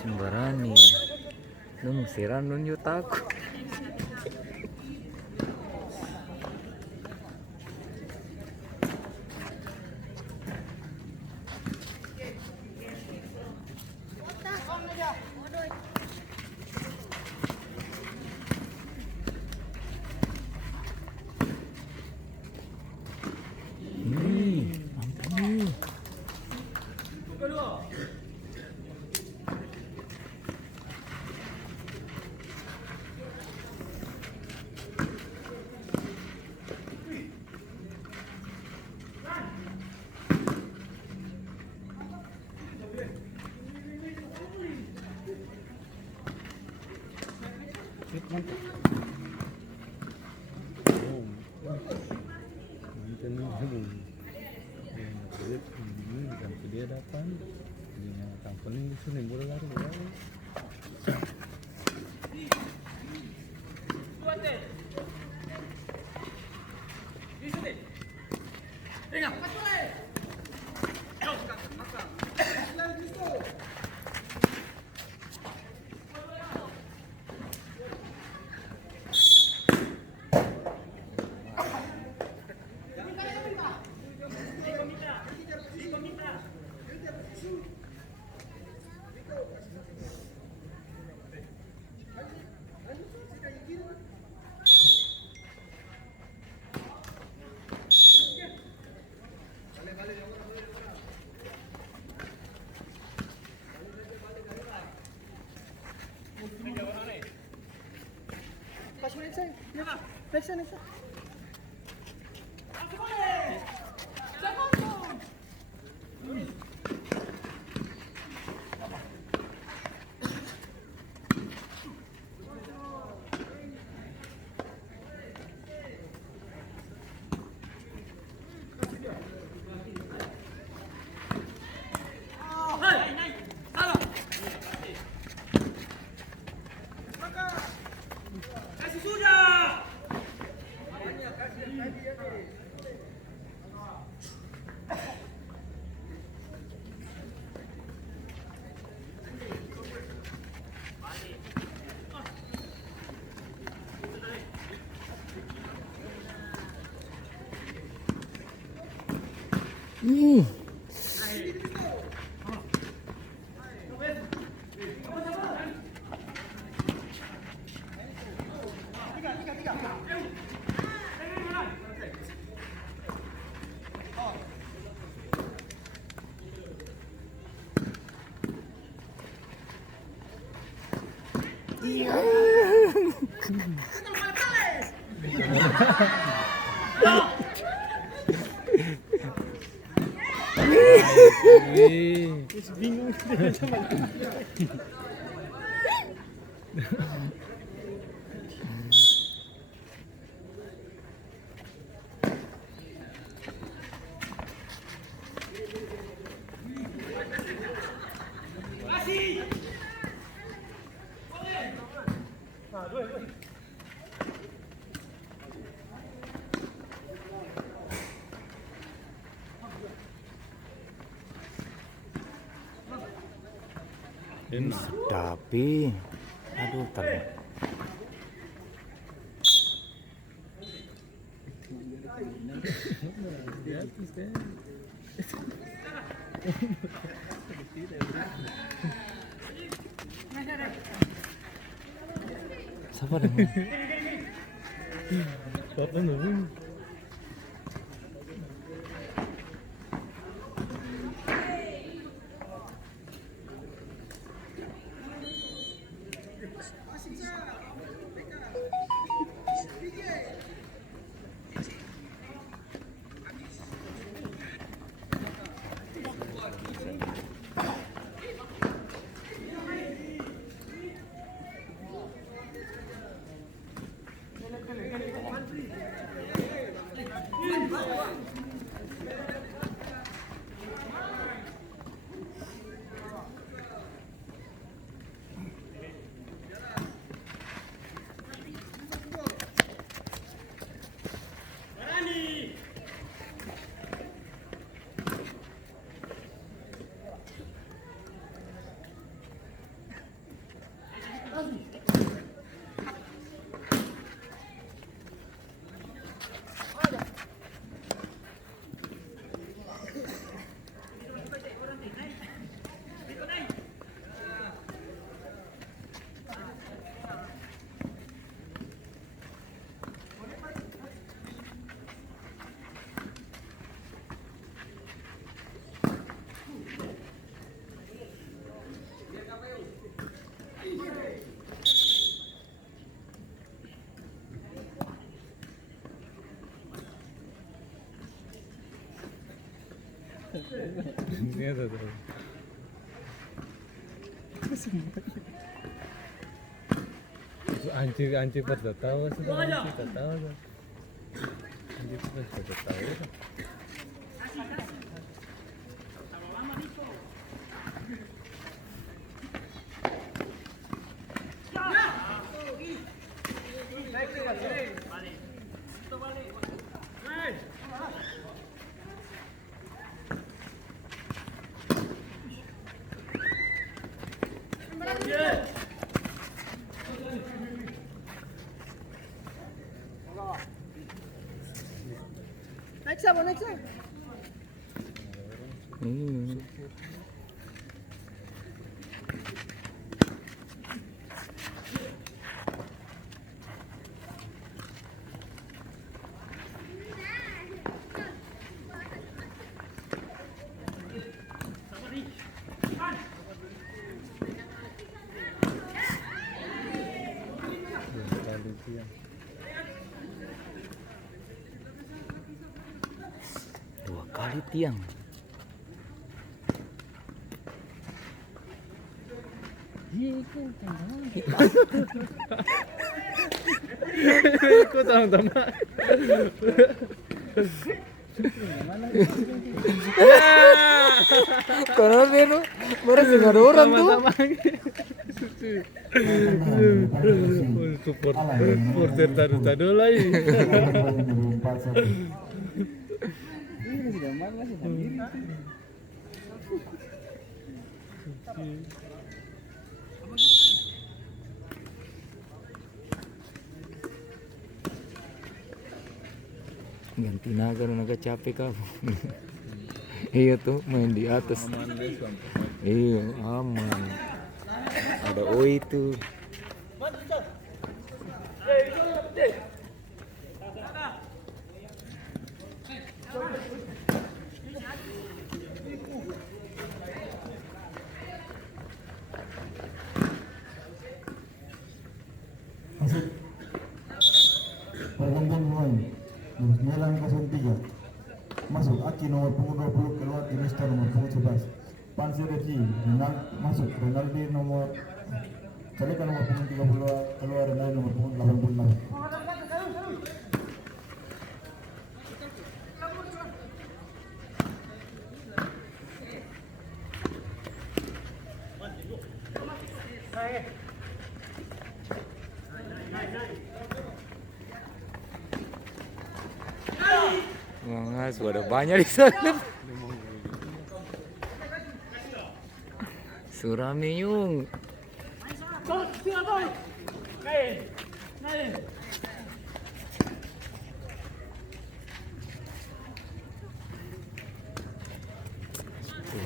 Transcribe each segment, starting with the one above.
Sembarani nung siran nun yutaku. Sampai dia datang, dia company sini boleh lari. Next. Bingung Tapi aduh terlalu sabar dong. Kapan dulu? Ini tuh. Anjing pada tahu sudah anjing tak tahu kan. Anjing pada tahu kan. Next up, next up. Iya. Kali tiang. Dua kali tiang. Kau sama-sama. Karena Vino baru dengar orang tuh. Sama-sama. Supporter tadu-tadu lagi. Ini sudah mana sih? Ganti naga capek kamu. Iya tuh main di atas. Aman deh sampai. Iya aman. Ada Oi tuh. Masuk. Pergantian pemain. 903. Masuk Aki nomor punggung 20 keluar Iniesta nomor punggung 11. Pansi Reci masuk Renaldi nomor Caleka nomor punggung 30 keluar Renaldi nomor punggung 86. Wah, sudah banyak di sana. Surami yung.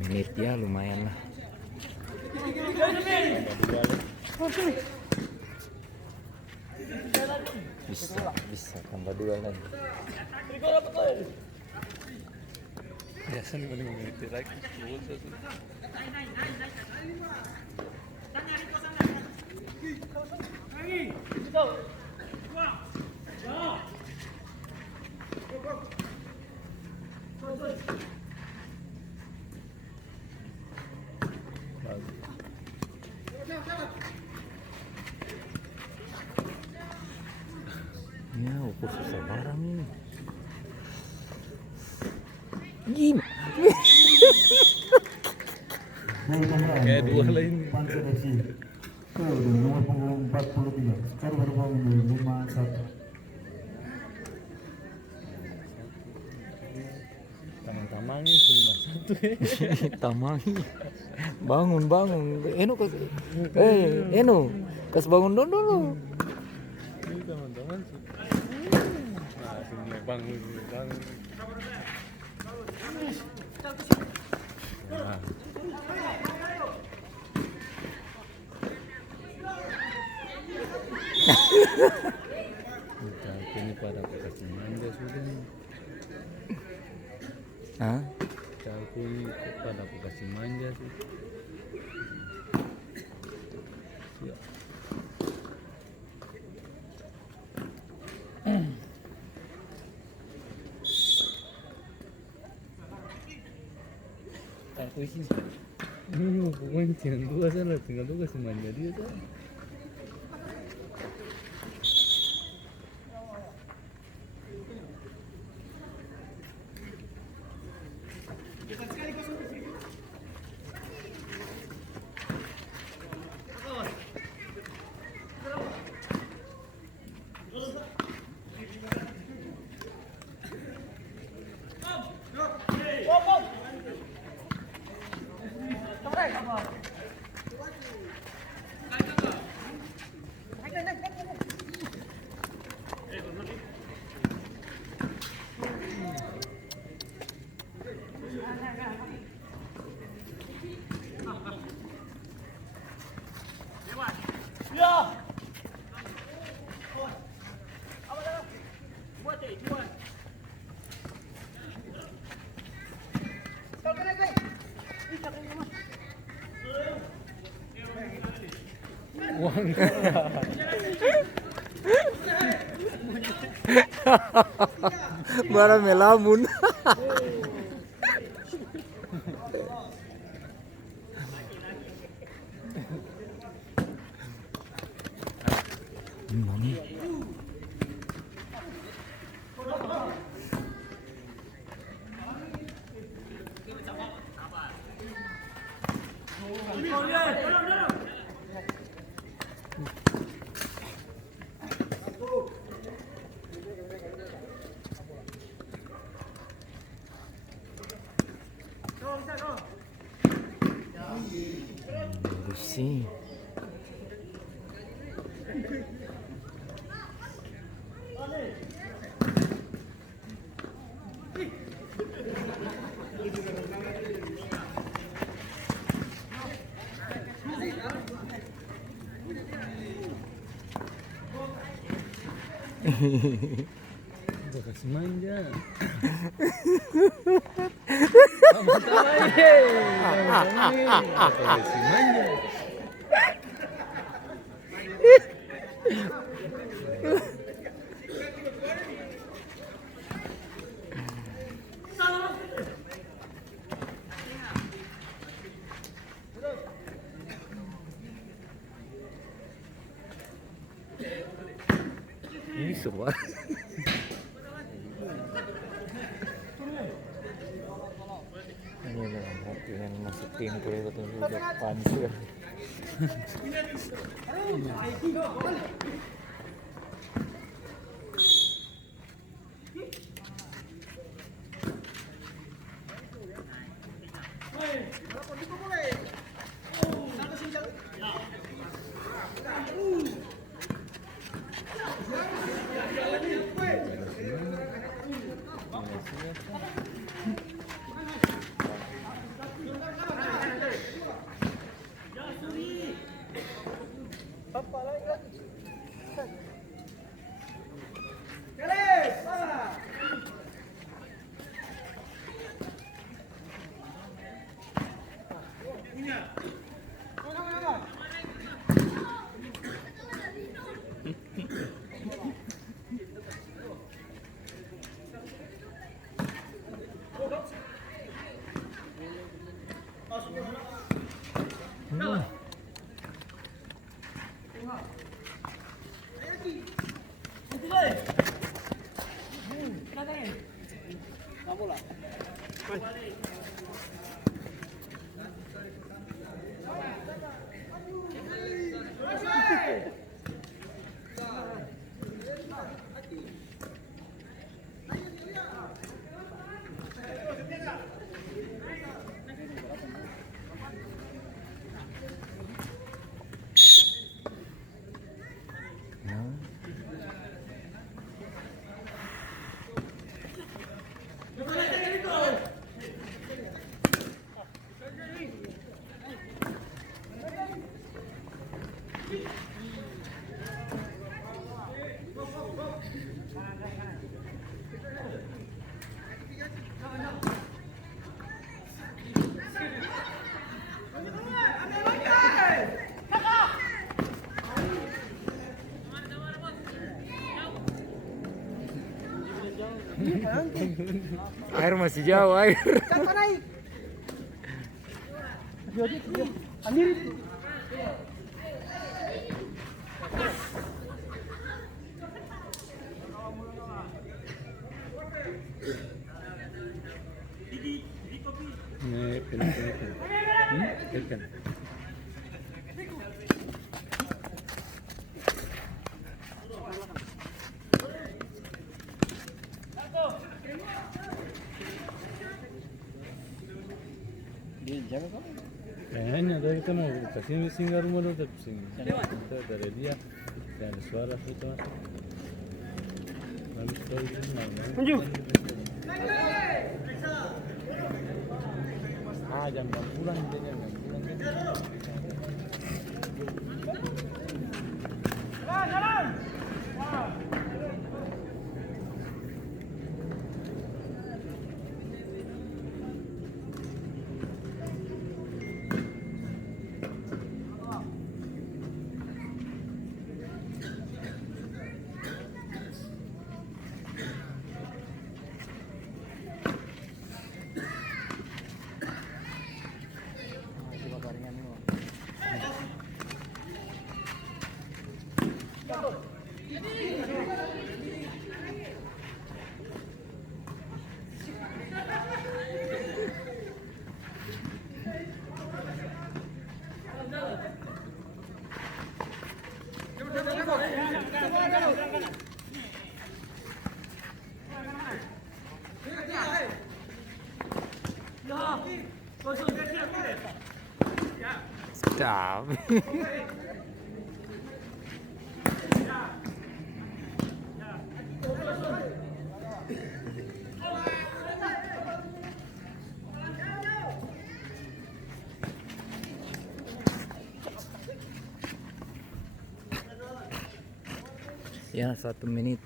Menit ya lumayan lah. Bisa tambah 2 lagi. Biasa nih paling mengerti lagi. Ya, ukur susah barang ini. Gini. Kayak dua lain. Pansi Reci. Nomor punggung 43. Sekarang baru bangun 51. Taman-tamannya cuma satu. Tamangi. Bangun. Eno kas. Eno. Kas bangun dulu. Ini teman-teman sih. Nah, sini bangun. Nah. Udah, ini pada kasih manja sudah nih. Hah? Aku ini pada kasih manja sih. Siap. posisi. Pokoknya jangan dua sana, tinggal dua semuanya dia sana. Bara melamun. Mami. Sim. Udah kasih manja. Sama-sama ye. Kasih manja. Ini suara. Ini dalam hati yang masuk pintu itu udah pansir. Air masih jauh air. Dia. Andir itu. Ini pen. Pen. Dia jaga kok. Kayaknya dari kan kasih singar rumah lo tapi dari dia dan suara itu masuk. Lalu sekali itu Maju. jam pulang dia jam pulang. Sedap. Ya, 1 menit.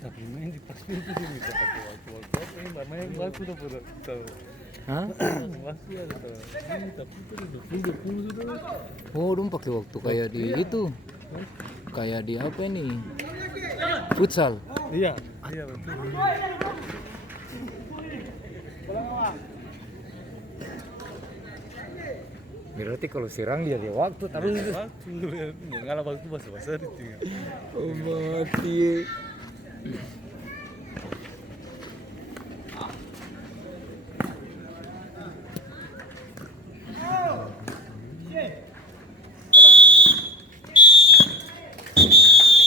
Tapi main di pas itu sih minta pakai waktu ini main waktu udah tahu. Hah? Waktu ada tahu. Ini tapi itu 20 sudah. Oh, dong pakai waktu kayak di itu. Kayak di apa ini? Futsal. Iya, iya betul. Berarti kalau serang dia di waktu terus. Waktu ngalah waktu bahasa-bahasa itu. Oh, mati.